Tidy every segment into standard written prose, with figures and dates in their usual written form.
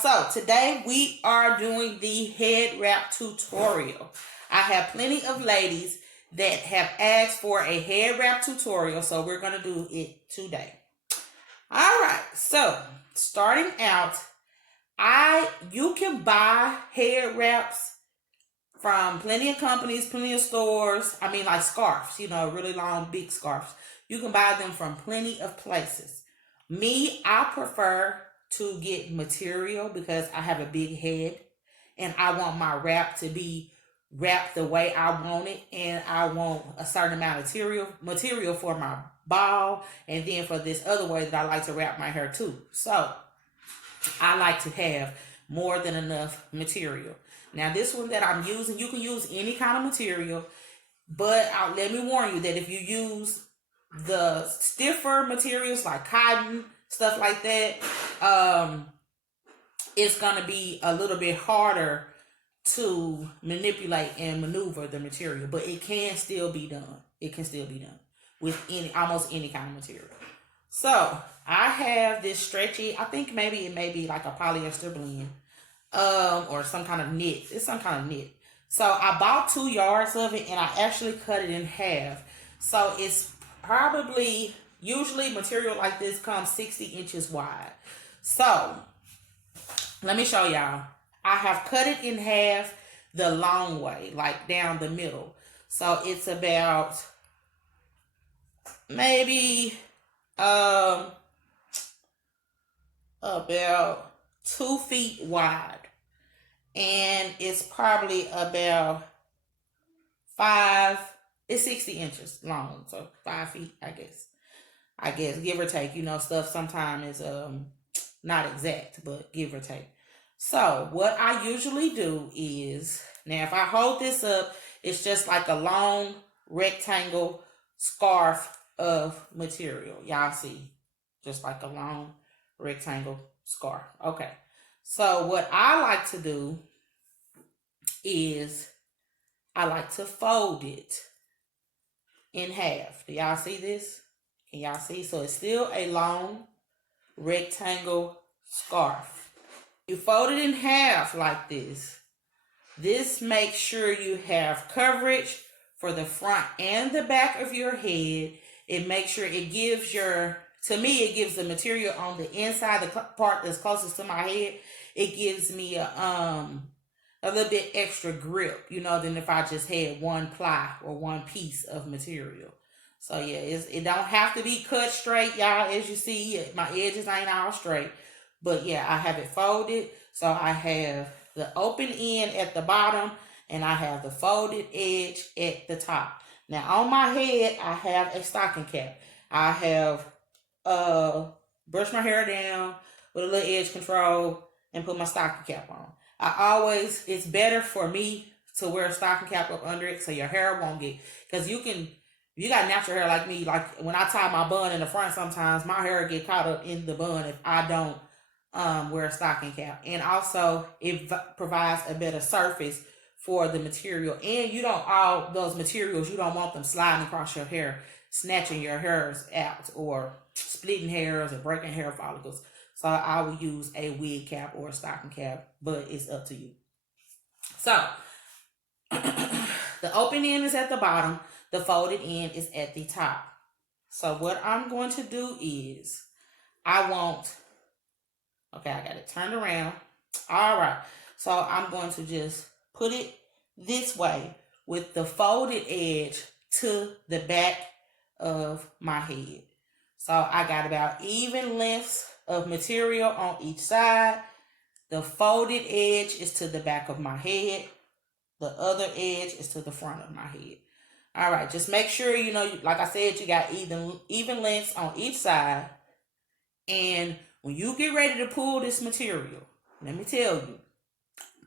So today we are doing the head wrap tutorial. I have plenty of ladies that have asked for a head wrap tutorial, so we're going to do it today. All right, so starting out, you can buy head wraps from plenty of companies, plenty of stores. I mean, like scarves, really long, big scarves. You can buy them from plenty of places. Me, I prefer to get material because I have a big head and I want my wrap to be wrapped the way I want it, and I want a certain amount of material for my ball, and then for this other way that I like to wrap my hair too. So I like to have more than enough material. Now this one that I'm using, you can use any kind of material, but let me warn you that if you use the stiffer materials like cotton, stuff like that, it's going to be a little bit harder to manipulate and maneuver the material, but it can still be done. It can still be done with almost any kind of material. So I have this stretchy, I think maybe it may be like a polyester blend, or some kind of knit. It's some kind of knit. So I bought 2 yards of it and I actually cut it in half. So it's probably, usually material like this comes 60 inches wide. So let me show y'all. I have cut it in half the long way, like down the middle. So it's about maybe about 2 feet wide. And it's probably about 60 inches long. So 5 feet, I guess, give or take. Stuff sometimes is not exact, but give or take. So what I usually do is, now if I hold this up, it's just like a long rectangle scarf of material. Y'all see, just like a long rectangle scarf. Okay. So what I like to do is I like to fold it in half. Do y'all see this? Can y'all see? So it's still a long rectangle scarf. You fold it in half like this. This makes sure you have coverage for the front and the back of your head. It makes sure it gives it gives the material on the inside, the part that's closest to my head. It gives me a little bit extra grip, than if I just had one ply or one piece of material. So yeah, it don't have to be cut straight, y'all. As you see, my edges ain't all straight. But yeah, I have it folded. So I have the open end at the bottom and I have the folded edge at the top. Now on my head, I have a stocking cap. I have brush my hair down with a little edge control and put my stocking cap on. It's better for me to wear a stocking cap up under it so your hair won't get, because you got natural hair like me. Like when I tie my bun in the front, sometimes my hair get caught up in the bun if I don't wear a stocking cap. And also it provides a better surface for the material. And all those materials, you don't want them sliding across your hair, snatching your hairs out or splitting hairs or breaking hair follicles. So I will use a wig cap or a stocking cap, but it's up to you. So the open end is at the bottom. The folded end is at the top. So what I'm going to do is I got it turned around. All right. So I'm going to just put it this way with the folded edge to the back of my head. So I got about even lengths of material on each side. The folded edge is to the back of my head. The other edge is to the front of my head. All right, just make sure, like I said, you got even lengths on each side. And when you get ready to pull this material, let me tell you,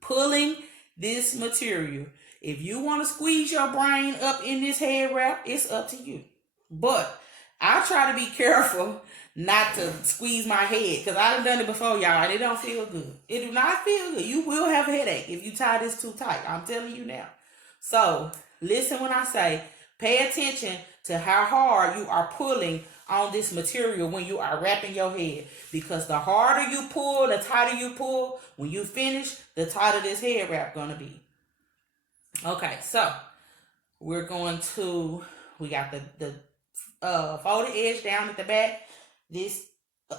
pulling this material, if you want to squeeze your brain up in this head wrap, it's up to you. But I try to be careful not to squeeze my head, because I've done it before, y'all, and it don't feel good. It do not feel good. You will have a headache if you tie this too tight. I'm telling you now. So listen when I say, pay attention to how hard you are pulling on this material when you are wrapping your head, because the harder you pull, the tighter you pull, when you finish, the tighter this head wrap gonna be. Okay, so we're going to, we got the folded edge down at the back, this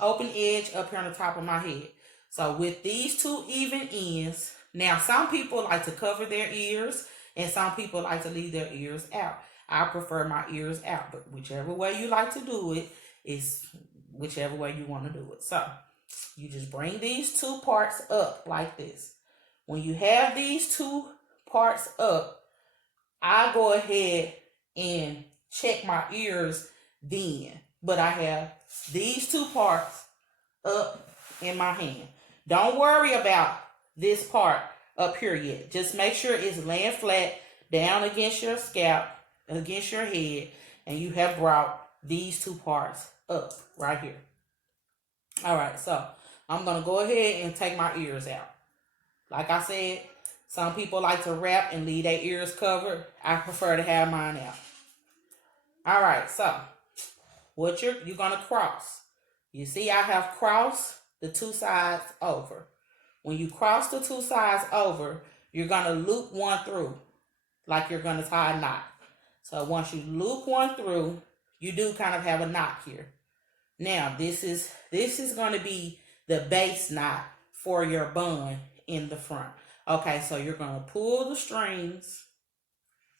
open edge up here on the top of my head. So with these two even ends, now some people like to cover their ears and some people like to leave their ears out. I prefer my ears out, but whichever way you like to do it is whichever way you want to do it. So you just bring these two parts up like this. When you have these two parts up, I go ahead and check my ears then. But I have these two parts up in my hand. Don't worry about this part up here yet. Just make sure it's laying flat down against your scalp, against your head, and you have brought these two parts up right here. All right, so I'm going to go ahead and take my ears out. Like I said, some people like to wrap and leave their ears covered. I prefer to have mine out. All right, so what you're going to cross. You see I have crossed the two sides over. When you cross the two sides over, you're going to loop one through like you're going to tie a knot. So once you loop one through, you do kind of have a knot here. Now, this is going to be the base knot for your bun in the front. Okay, so you're going to pull the strings.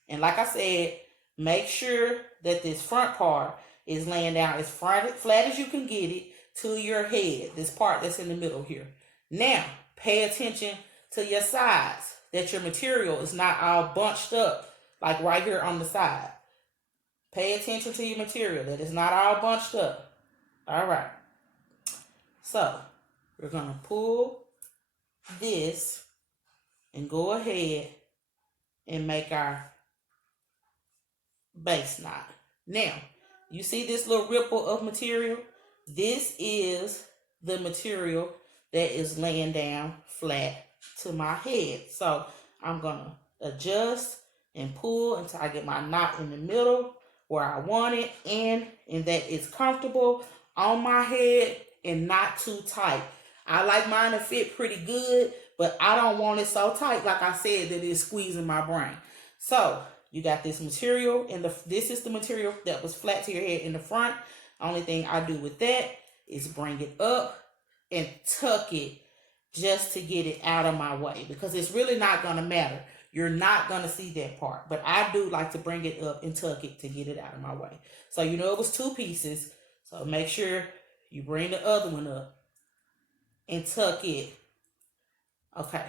And like I said, make sure that this front part is laying down as flat as you can get it to your head, this part that's in the middle here. Now, pay attention to your sides, that your material is not all bunched up like right here on the side. Pay attention to your material, that it's not all bunched up. All right. So, we're going to pull this and go ahead and make our base knot. Now, you see this little ripple of material? This is the material that is laying down flat to my head. So I'm going to adjust and pull until I get my knot in the middle where I want it, and that it's comfortable on my head and not too tight. I like mine to fit pretty good, but I don't want it so tight, like I said, that it's squeezing my brain. So you got this material, and this is the material that was flat to your head in the front. Only thing I do with that is bring it up and tuck it just to get it out of my way, because it's really not going to matter. You're not going to see that part, but I do like to bring it up and tuck it to get it out of my way. So you know it was two pieces, so make sure you bring the other one up and tuck it. Okay,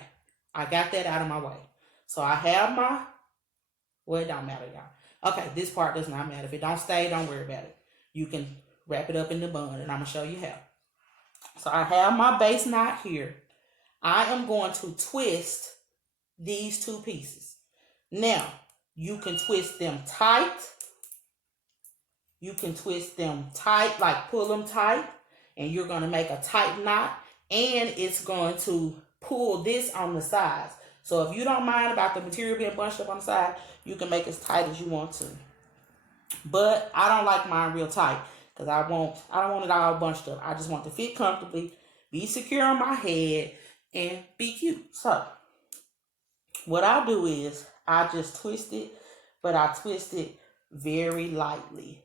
I got that out of my way. So I have my, well, it don't matter, y'all. Okay, this part does not matter. If it don't stay, don't worry about it. You can wrap it up in the bun, and I'm going to show you how. So I have my base knot here. I am going to twist these two pieces. Now, you can twist them tight. You can twist them tight, like pull them tight, and you're going to make a tight knot, and it's going to pull this on the sides. So if you don't mind about the material being bunched up on the side, you can make it as tight as you want to. But I don't like mine real tight, because I don't want it all bunched up. I just want to fit comfortably, be secure on my head, and be cute. So what I do is I just twist it, but I twist it very lightly.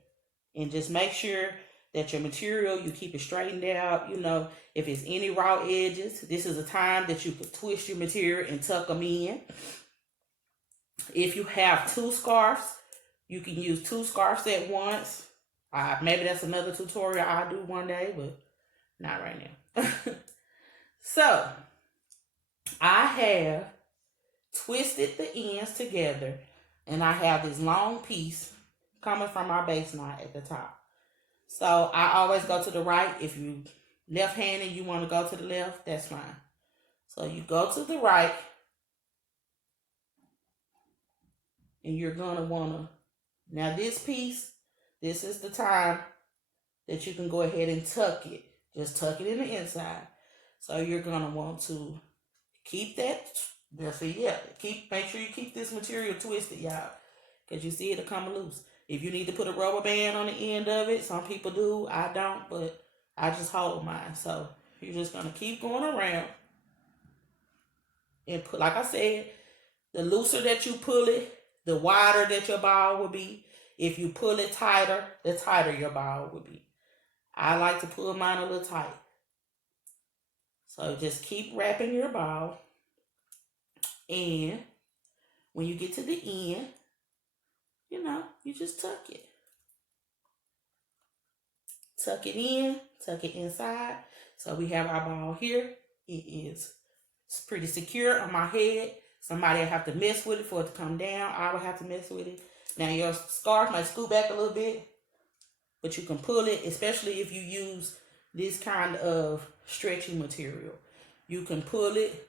And just make sure that your material, you keep it straightened out. You know, if it's any raw edges, this is a time that you could twist your material and tuck them in. If you have two scarves, you can use two scarves at once. Maybe that's another tutorial I'll do one day, but not right now. So, I have twisted the ends together, and I have this long piece coming from my base knot at the top. So I always go to the right. If you left-handed, you want to go to the left, that's fine. So you go to the right, and you're going to want to, now this piece, this is the time that you can go ahead and tuck it. Just tuck it in the inside. So you're going to want to keep that. Make sure you keep this material twisted, y'all, because you see it'll come loose. If you need to put a rubber band on the end of it, some people do. I don't, but I just hold mine. So you're just gonna keep going around and put, like I said, the looser that you pull it, the wider that your ball will be. If you pull it tighter, the tighter your ball will be. I like to pull mine a little tight. So just keep wrapping your ball. And when you get to the end, you just tuck it. Tuck it in, tuck it inside. So we have our ball here. It's pretty secure on my head. Somebody will have to mess with it for it to come down. I will have to mess with it. Now your scarf might scoot back a little bit, but you can pull it, especially if you use this kind of stretchy material. You can pull it.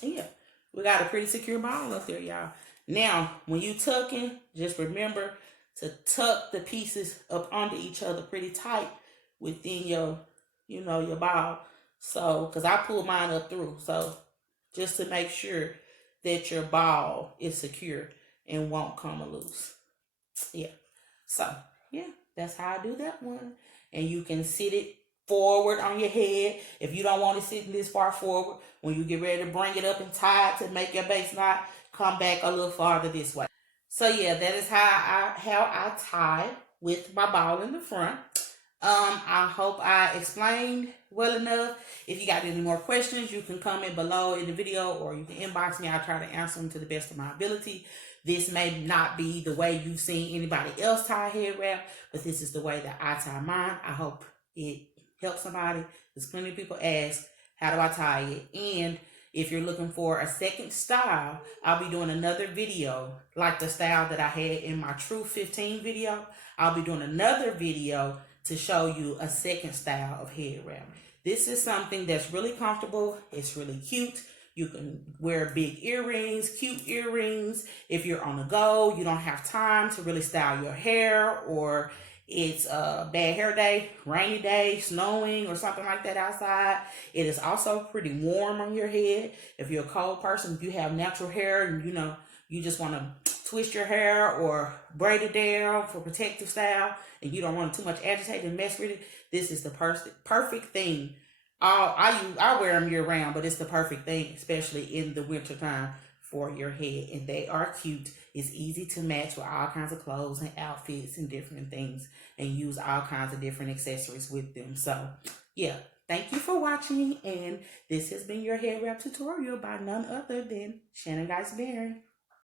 Yeah, we got a pretty secure ball up there, y'all. Now, when you tucking, just remember to tuck the pieces up onto each other pretty tight within your ball. So, because I pulled mine up through. So, just to make sure that your ball is secure and won't come loose. Yeah. So, yeah, that's how I do that one. And you can sit it forward on your head. If you don't want to sit this far forward, when you get ready to bring it up and tie it to make your base knot, come back a little farther this way. So yeah, that is how I tie with my ball in the front. I hope I explained well enough. If you got any more questions, you can comment below in the video or you can inbox me. I'll try to answer them to the best of my ability. This may not be the way you've seen anybody else tie a head wrap, but this is the way that I tie mine. I hope it helps somebody. There's plenty of people ask, how do I tie it? And if you're looking for a second style, I'll be doing another video like the style that I had in my True 15 video. I'll be doing another video to show you a second style of head wrap. This is something that's really comfortable. It's really cute. You can wear big earrings, cute earrings. If you're on the go, you don't have time to really style your hair, or it's a bad hair day, rainy day, snowing or something like that outside. It is also pretty warm on your head. If you're a cold person, if you have natural hair and you just want to twist your hair or braid it down for protective style and you don't want too much agitate and mess with it, this is the perfect thing. I wear them year round, but it's the perfect thing, especially in the winter time for your head. And they are cute. It's easy to match with all kinds of clothes and outfits and different things, and use all kinds of different accessories with them. So yeah, thank you for watching, and this has been your head wrap tutorial by none other than Shannon Geisberry.